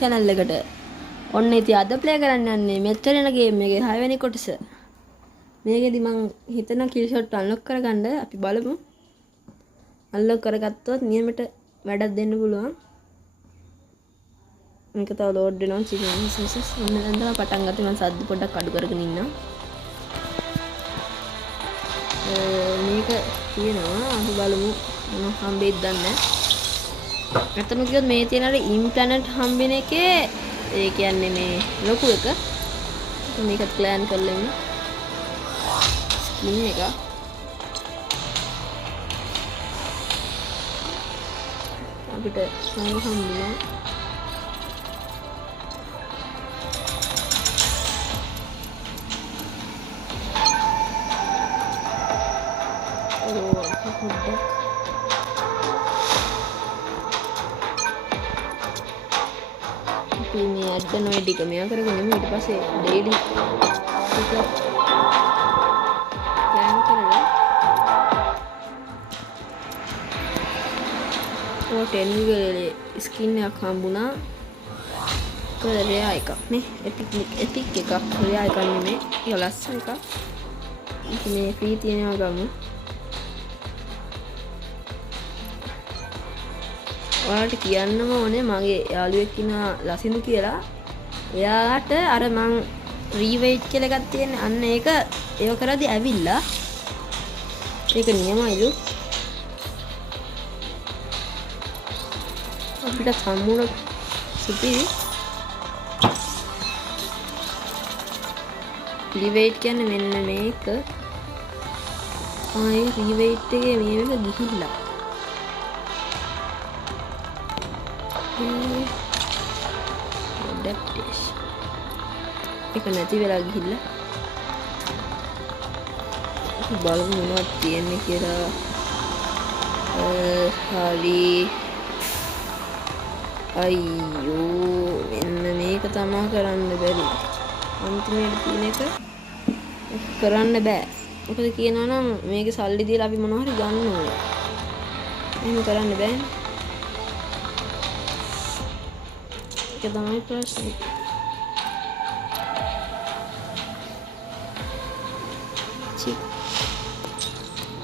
channel එකට. ඔන්න ඉතින් අද ප්ලේ කරන්න යන්නේ මෙච්චරන ගේම් එකේ 6 වෙනි කොටස. මේකෙදි මං හිතන කිල් ෂොට් අන්ලොක් කරගන්න අපි බලමු. අන්ලොක් කරගත්තොත් නියමයට වැඩක් දෙන්න පුළුවන්. මේක තව ලෝඩ් වෙනවා චිකන්ස් ඔන්න දැන් තමයි පටන් ගත්තේ මම සද්ද පොඩ්ඩක් අඩු කරගෙන ඉන්නවා. මේක තියෙනවා අපි බලමු මොන හම්බෙයිද දන්නේ නැහැ. අතන කිව්වොත් මේ තියෙන අර ඉම්ප්ලැනට් හම්බෙන එකේ ඒ කියන්නේ මේ ලොකු එක. මේකත් ප්ලෑන් කරලා ඉන්න. ස්කින් එක. අපිට සංග හම්බුණා. මේ ඇඩ්නොයිඩ් එක මෙයා කරගෙන ඊට පස්සේ ඩේලි එක ප්ලෑන් කරලා ඔය 10 විගේ ස්කින් එකක් හම්බුණා. කලරයා එකක් නේ එපික් එකක් රයා එකක් නෙමෙයි ඒක ලස්සන එකක්. ඉතින් මේ ෆ්‍රී තියෙනවා ගමු. ඔයාලට කියන්නම ඕනේ මගේ යාළුවෙක් ඉන්නවා ලසිඳු කියලා. එයාට අර මං රීවේට් කියලා එකක් තියෙන්නේ. අන්න ඒක ඒව කරද්දී ඇවිල්ලා. ඒක නියමයිලු. අපිට සම්මුණ සුපිරි. රීවේට් කියන්නේ මෙන්න මේක. ආයේ රීවේට් එකේ මේක ගිහිල්ලා. adaptation එක නැති වෙලා ගිහිල්ලා බලමු මොනවද තියෙන්නේ කියලා. හරි අයියෝ මෙන්න මේක තමයි කරන්න බැරි. අන්තිමේට තියෙන එක කරන්න බෑ. මොකද කියනවා නම් මේකේ සල්ලි දීලා අපි මොනවා හරි ගන්න ඕනේ. එහෙම කරන්න බෑනේ. ඒක තමයි ප්‍රශ්නේ.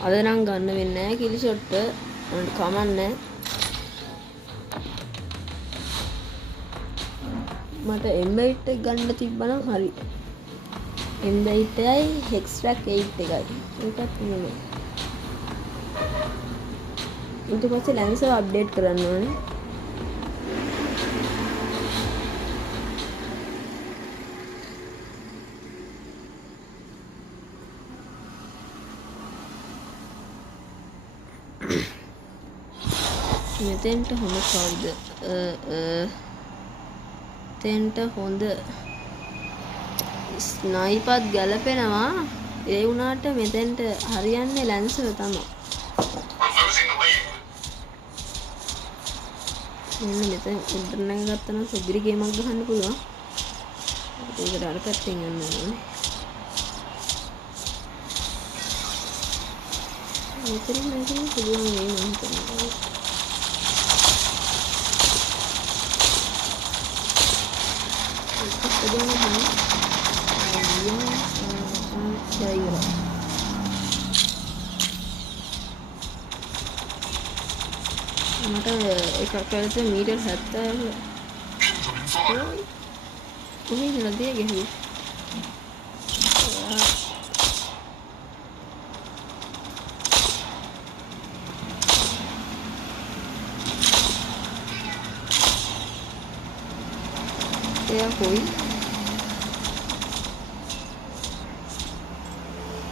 අද නම් ගන්න වෙන්නේ නැහැ කිලි ෂොට් උන්ට කමන්නේ. මට M8 එක ගන්න තිබ්බනම් හරි. M8 එකයි Hextrack 8 එකයි. ඒකත් නෙමෙයි. ඊට පස්සේ ලැන්සර් අප්ඩේට් කරන්න ඕනේ. මෙතෙන්ට හොඳ කවුද? තෙන්ට හොඳ ස්නයිපත් ගැලපෙනවා. ඒ වුණාට මෙතෙන්ට හරියන්නේ ලැන්සර් තමයි. මෙන්න මෙතෙන් උඩට නැගගත්තා නම් සුගිරි ගේමක් ගහන්න පුළුවන්. ඒකට අර පැත්තෙන් යන්න ඕනේ. මෙතනින් නැගින්න පුළුවන් නේ මම හිතන්නේ. මට එකක් කරලා මීටර් 70 කොහේ නේද ගිහින් එයා කොයි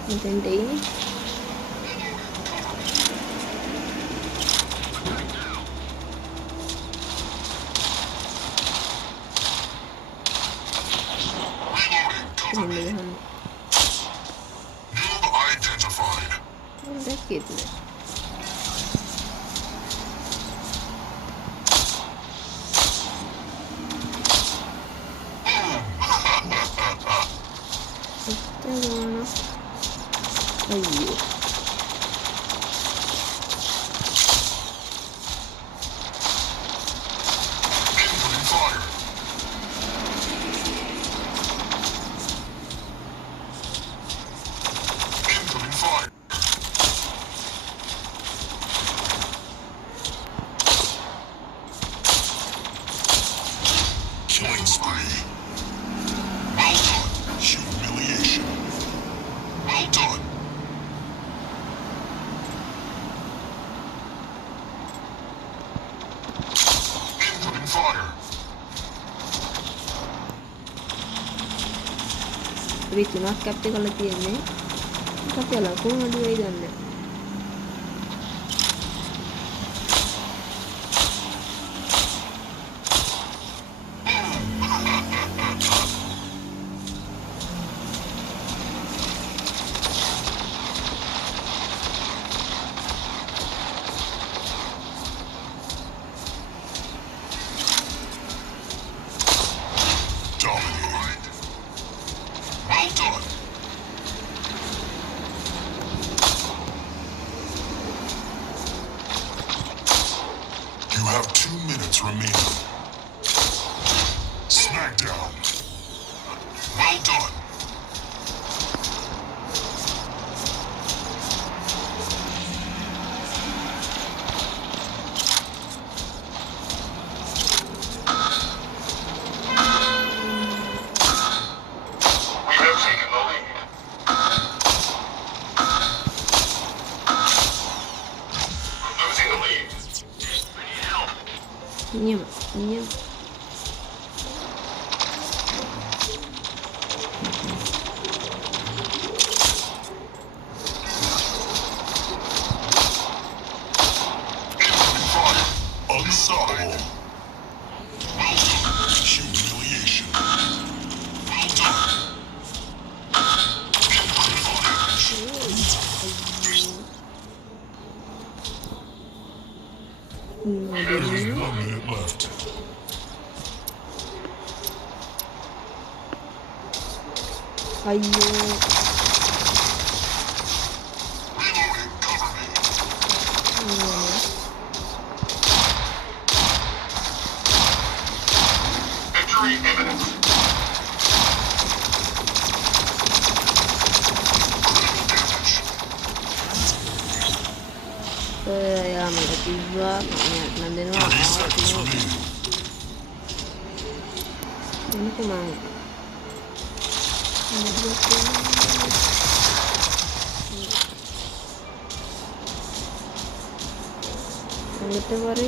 මෙතෙන්ට එන්නේ. Dakitne. Ayyo. fire. අපි තුනක් කැප්චර් කරලා තියෙන්නේ. අපි ලකුණු අඩු වෙයි දන්නේ. You have 2 minutes remaining. Smackdown. Well done. We have taken the lead. Losing the lead. Niam, niam. Unstoppable. Well done. Humiliation. Well done. Only 1 minute left. Ayyo. Reloading. Cover me. Victory imminent. Ya mereka tiba nanti 30 seconds remaining. ini kemana? Angkat baru.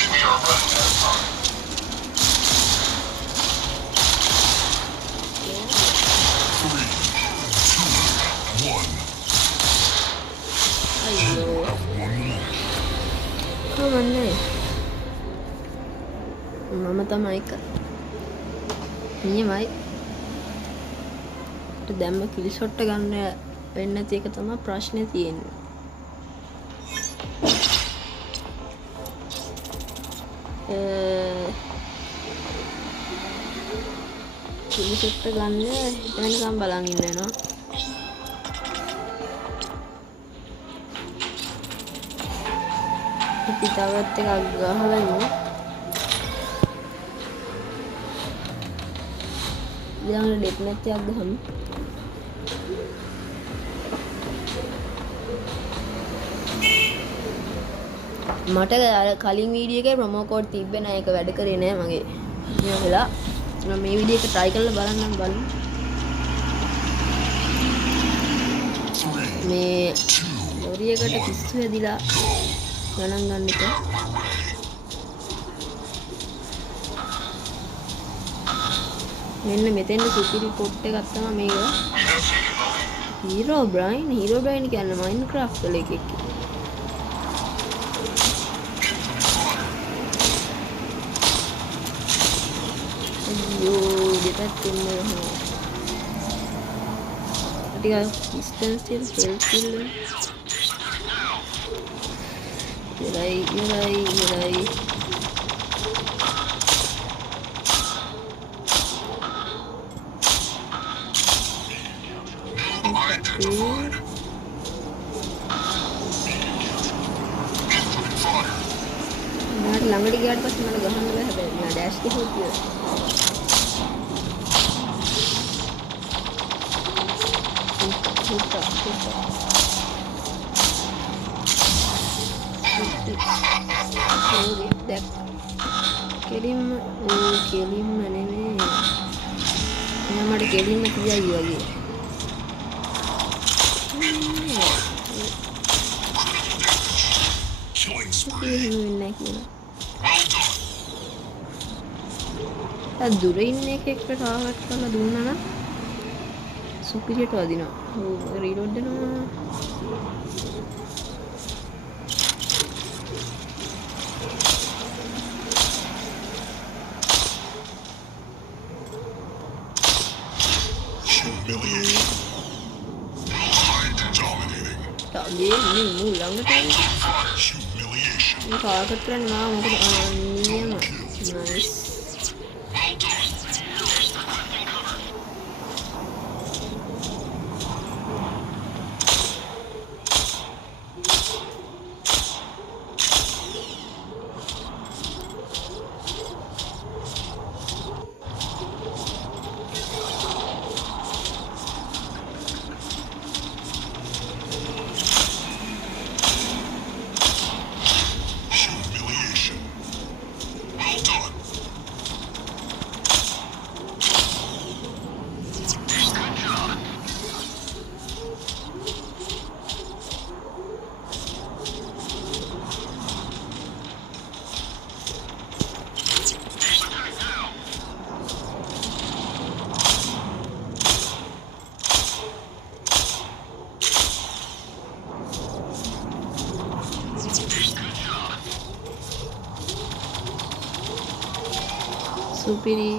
We are running out of time. 3, 2, 1. Ayo. Have 1 minute. Kemana? Mama තමයි එක. නියමයි. දැම්ම කිල් shot එක ගන්න වෙන්නේ නැති එක තමයි ප්‍රශ්නේ තියෙන්නේ. කිල් ෂොට් එක ගන්න හිතනකම් බලන් ඉන්න වෙනවා. අපි තවත් එකක් ගහලා jangan deathmatch ya gaham මට කලින් වීඩියෝ එකේ ප්‍රොමෝ කෝඩ් තිබ්බේ නෑ ඒක වැඩ කරේ නෑ මගේ මේ වෙලා මම මේ වීඩියෝ එක try කරලා බලන්නම් බලමු මේ ලොරි එකට පිස්සු හැදිලා ගණන් ගන්න එක මෙන්න මෙතෙන්ද සුපිරි පොට් එකක් තමයි මේක හීරෝ බ්‍රයින් කියන්නේ මයින්ක්‍රාෆ්ට් වල එකෙක් අයියෝ දෙපැත්තෙන්ම යනවා ටික ඩිස්ටන්ස් එක හෙල්ප් කිල්ල ඉරයි Identified. Incoming fire. මට ළඟට ගියාට පස්සේ මට ගහන්න බෑ හැබැයි මම ඩෑෂ් එකේ හිටියා කෙලින්ම නෙමෙයි එයා මට කෙලින්ම කියයි වගේ එහෙම වෙන්නේ නැහැ කියලා. Well done. අර දුර ඉන්න එකෙක්ට ටාගට් කරලා දුන්නා නම් සුපිරියට වදිනවා. ඔව් රීලෝඩ් දෙනවා. Humiliation. Mind dominating. තාගේ මේ මූ ළඟට Humiliation. මේ ටාගට් කරන්නේ මා මොකද නියම nice. Well done. Humiliation. Well done. සුපිරි.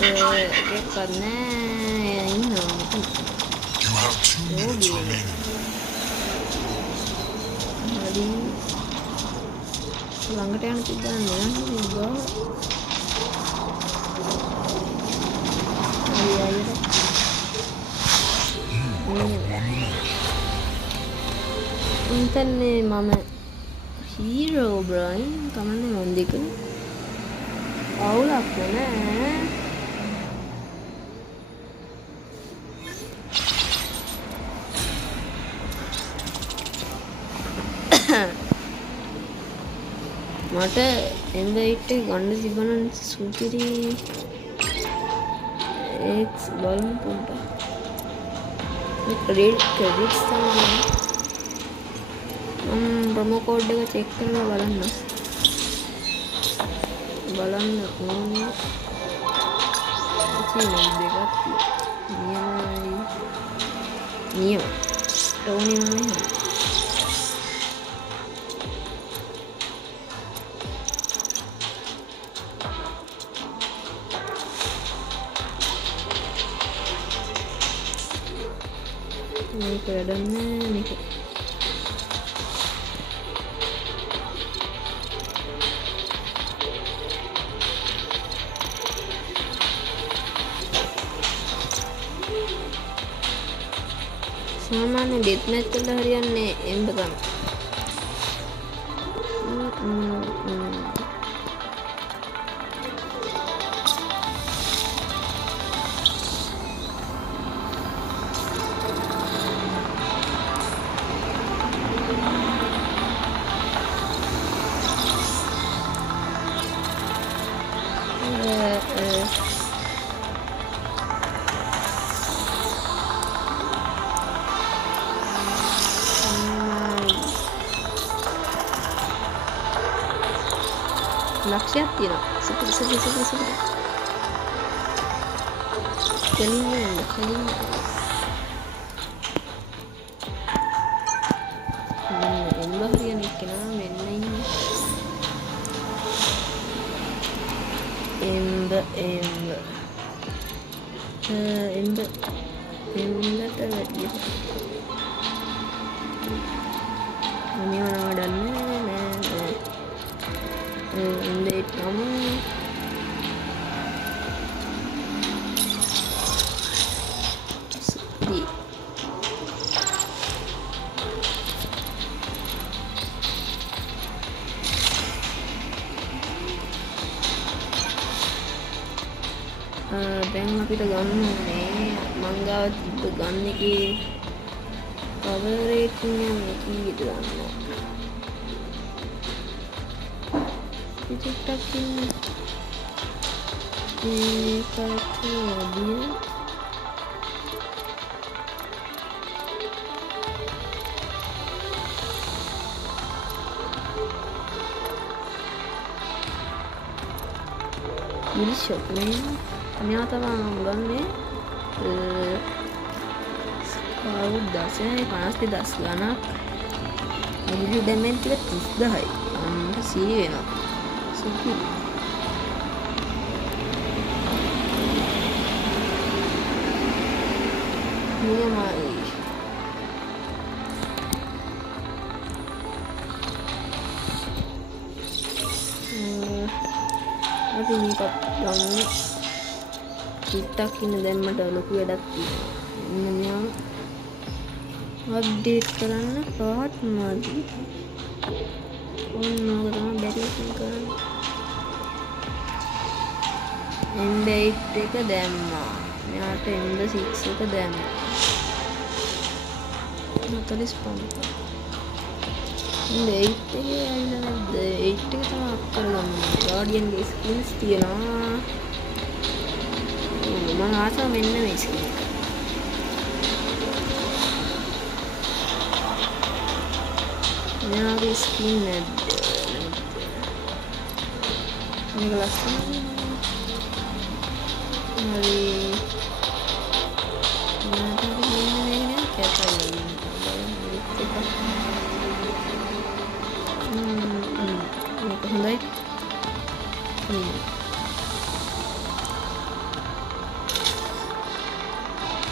ඒකත් නෑ ඉන්නවා මෙතන. You have 2 minutes remaining. හරි. ළඟට යන තිබ්බා නේද? තිබ්බා. හරි අයියට. ඉන්ටර්නේ මම හීරෝ බ්‍රයින් කමන්නේ මන් දෙක අවුලක් නෑ. මට එම්බයිට් එක ගන්න තිබුණා සුපිරි එක්ස් බලමු පොඩ්ඩක්. මේ ක්‍රෙඩිට්ස් තමයි ප්‍රොමෝ කෝඩ් එක චෙක් කරලා බලන්න ඕනේ. ඉතින් දෙකක් නියම ටෝනියම නේ. මේක වැඩන්නේ මේක सामान्य डेथ मैच चल हरियाणा एम बताना ලක්ෂයක් තියෙනවා. සුපිරි. කලින් එම්බ හරියන එක්කෙනා මෙන්න ඉන්නේ. එම්බට වැඩිය අනිව නවඩන්නේ නෑ. එම්බේ තමයි සුපිරි. දැන් අපිට ගන්න ඕනේ මංගාව තිබ්බ ගන්න එකේ කවර් රේටින් එක කීයද ගන්නවා. ටිකක් ඉන්නේ ඒකට වැඩිය Kill shot මෙයා තමයි ගන්නේ කවුරුද 50 ගණක් මිලි ඩැමේජ් එක 30000යි අම්මට සී වෙනවා සුපි නියමයි අපි මේක ගමු ටික්ටක් ඉන්න දැම්මට ලොකු වැඩක් තියෙනවා අප්ඩේට් කරන්න පාත් මදි ඕනෝක තමයි බැරි කරන්න M8 එක දැම්මා මෙයාට M6 එක දැම්මා 45 M8 එකේ ඇවිල්ලා නැද්ද 8 එක තමයි අප් කරගන්න ගාඩියන්ගේ ස්කිල්ස් තියෙනවා මම ආසම මෙන්න මේ ස්කිල් එක මෙයාගේ ස්කින් නැද්ද මේක ලස්සනයි හරි මට මෙන්න මේක නේද කැපයි මේක හොඳයි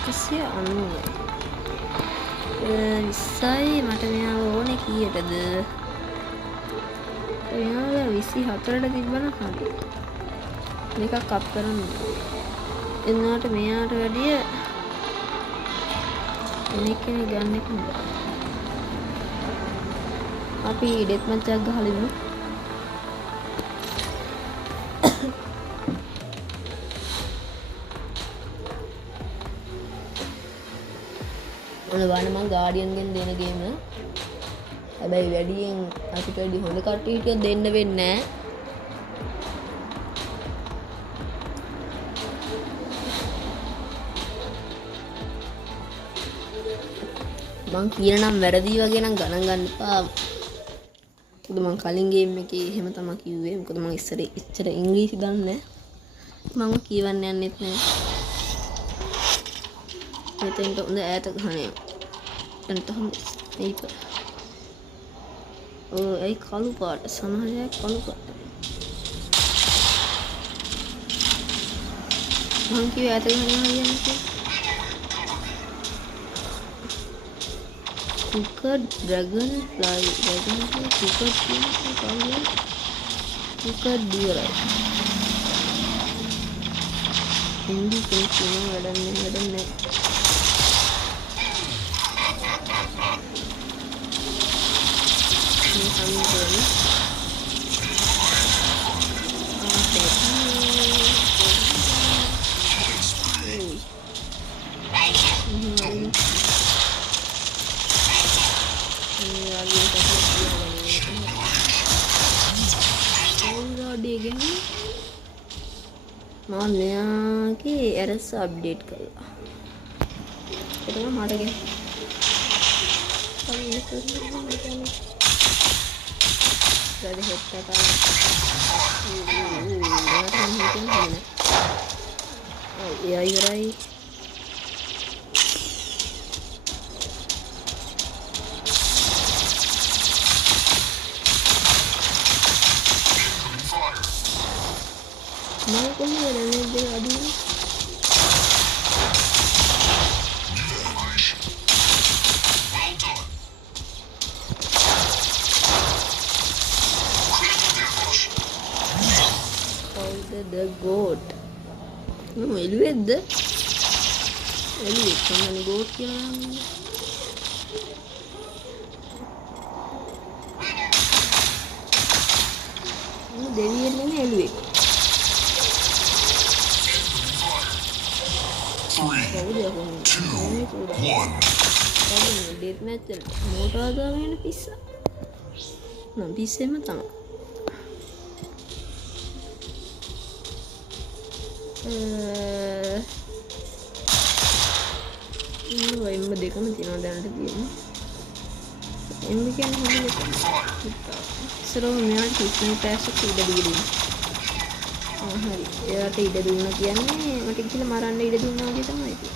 කසිය අනුවයි 20යි මට මෙයාව ඕනේ කීයටද මෙයාව 24ට තිබ්බනම් හරි මේකක් අප් කරන්න එන්නට මෙයාට වැඩිය කෙනෙක් ගන්න එක හොඳයි අපි ඩෙත් මැච් එකක් ගහලිමු බලන්න මම ගාඩියන් ගෙන් දෙන ගේම හැබැයි වැඩියෙන් අපිට වැඩි හොඳ කට්ටියට දෙන්න වෙන්නේ නැහැ මං කියන නම් වැරදි වගේ නම් ගණන් ගන්න එපා මොකද මං කලින් ගේම් එකේ එහෙම තමයි කිව්වේ මොකද මං ඉස්සර ඉංග්‍රීසි දන්නේ නැහැ මම කියවන්න යන්නෙත් නැහැ මෙතෙන්ට හොඳ ඈත ගහන්නේ එතනට හොඳ මේක ඒ කළු පාට සමහරයක් කළු පාට මං කිව්වේ ඈත ගහනවා කියන්නේ Cooker Dragonfly Cooker Cooker Durai Hindi kena වැඩන්නේ මම මෙයාගේ ඇරස් අප්ඩේට් කළා ඒක තමයි මට ගේ ගාඩි හෙට්ට කරලා එයා ඉවරයි मैं कौन रहने दे अभी the goat no elved someone goat kya no deviye neme elved 3, 2, 1. Date match चल मोटा था मैंने पिस्सा ना पिस्से में था भाई मैं देखा मैं तीनों डाल दिए एम भी क्या नहीं होगा सिर्फ मैं आज कितने पैसे खरीद दिए හරි. එයාට ඉඩ දුන්නා කියන්නේ මට කියලා මරන්න ඉඩ දුන්නා වගේ තමයි ඉතින්.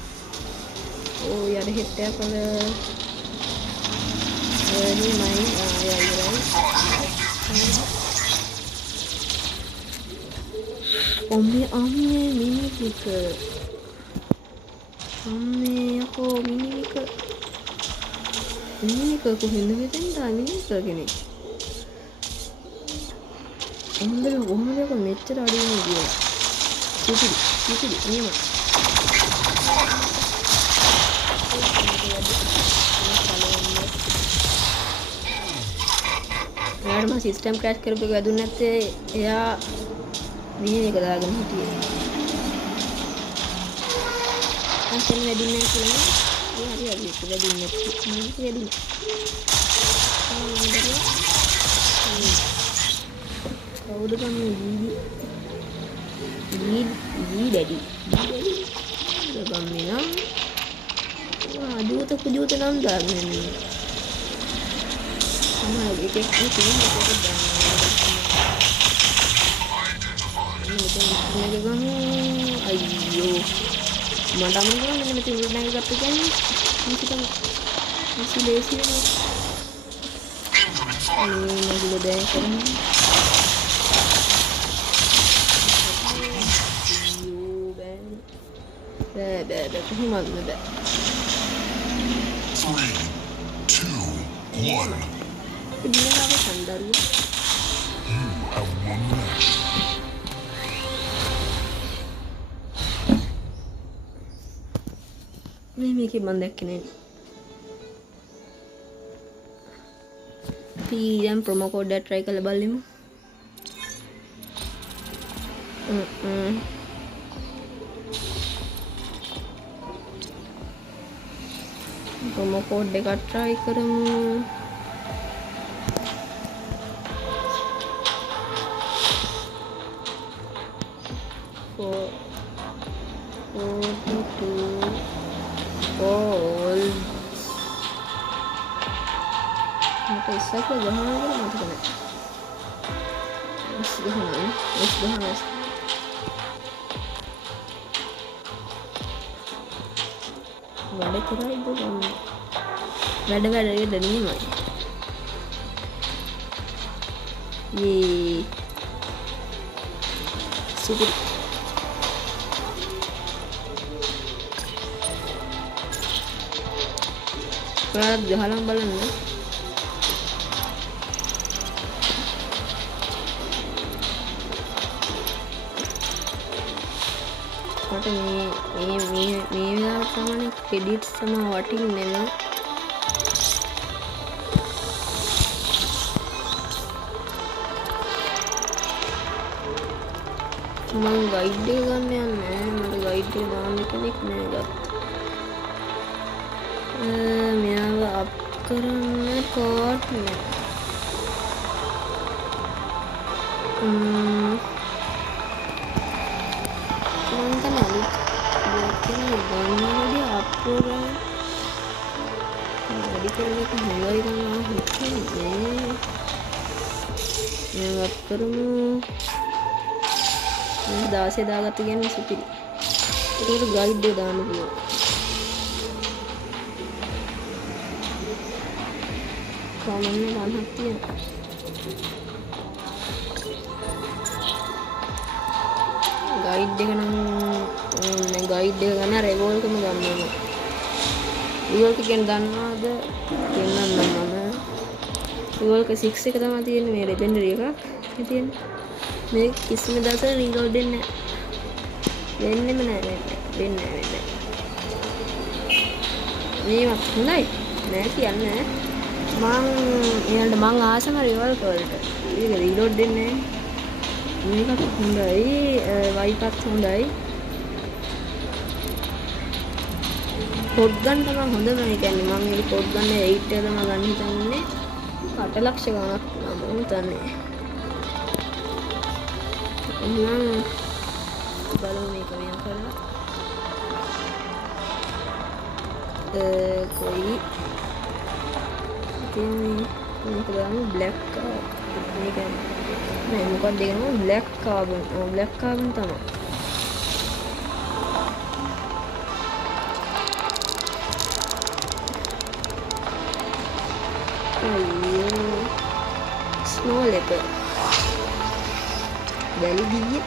ඕ යාර හෙට් එක කල එනිමයි ආයයිරයි. අම්මේ මිනික. අම්මේ යකෝ මිනික. මිනික කොහෙන්ද මෙතෙන්ද මිනික කෙනෙක්. අම්මේ කොහොමද යකෝ මෙච්චර අඩියනේ ගියා. සිටිලි නියම. එයාට මම සිස්ටම් ක්‍රැෂ් කරපු එක වැදුන්නේ නැත්තේ එයා මෙහෙම එක දාගෙන හිටියේ. අන්තිම වැදුන්නේ නැහැ කියලා. ඒ හරි ඒක වැදුන්නේ නැති. මම වැදුනේ. කවුද කන්නේ දී ඩැඩි. ගම්මේ නම් අදුත පුදුත නම් දාන්නේ. සමහර එකෙක් තියෙනවා අයියෝ මට අමතක මෙන්න මෙතන උඩ නැග ගත්ත කියන්නේ මේකම මිසි ලේසි වෙනවා මේ මගුල දැන් කරන්නේ බෑ කොහොමද බෑ 3, 2, 1. ඉන්නවාගේ සම්දරුව You have one match. මේකේ මම දැක්කේ නෑ. අපි දැන් ප්‍රොමෝ කෝඩ් එක try කරලා බලමු. ප්‍රොමෝ කෝඩ් එක try කරමු. Saya kok gahana gitu mati kena. Mas gahana. Wada kira itu kan. Wada gitu dari mana? Ye. Syukur. Kalau jalan balan ya. මේ වෙලාවට තමයි ක්‍රෙඩිට්ස් තමයි වටින්නේ නේද මම ගයිඩ් එක ගන්න යන්නේ මට ගයිඩ් එක දාන්න කෙනෙක් නෑ ගත්තා මෙයාව අප් කරන්න කාට් නෑ කරමු මම 16 දාගත්ත කියන්නේ සුපිරි. ඒකට ගයිඩ් එක දාන්න පුළුවන්. කොමන්නේ 50ක් තියෙනවා. ගයිඩ් එක නම් ගයිඩ් එක ගන්න රෙවෝල්කම ගන්න ඕනේ. රිවෝල්ක කියන දන්නවද? කියන්නම් මම. රිවෝල්ක 6 එක තමයි තියෙන්නේ මේ ලෙජෙන්ඩරි එකක්. තියෙන්නේ. මේ කිසිම දවසක රීලෝඩ් වෙන්නේ නැහැ. වෙන්නෙම නැහැ. වෙන්නේ නැහැ. මේවත් හොඳයි. නෑ කියන්නේ. මං ආසම රිවෝල්ක වලට. ඒක රීලෝඩ් වෙන්නේ නැහැ. මේකත් හොඳයි. වයිපත් හොඳයි. පොඩ් ගන්න තමයි හොඳම. ඒ කියන්නේ මම මේ පොඩ් ගන්න 8 එක තමයි ගන්න හිතන්නේ. 8 ලක්ෂ ගණක් මම හිතන්නේ. බලමු මේක වෙන කරලා. कोई මේක දාමු බ්ලැක් මේක නෑ මොකක්ද ඒක නම බ්ලැක් කාබන්. බ්ලැක් කාබන් තමයි. අයියෝ ස්නෝ ලෙපර්. වැලි දිය.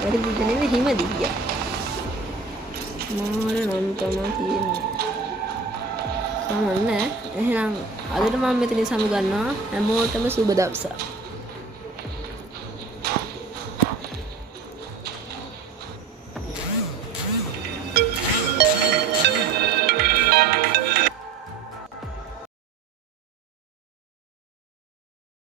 වැලි දිය නෙවෙයි හිම දිය. මාර නම් තමයි තියෙන්නේ. කමන්නේ. එහෙනම් අදට මම මෙතනින් සමු ගන්නවා. හැමෝටම සුබ දවසක්.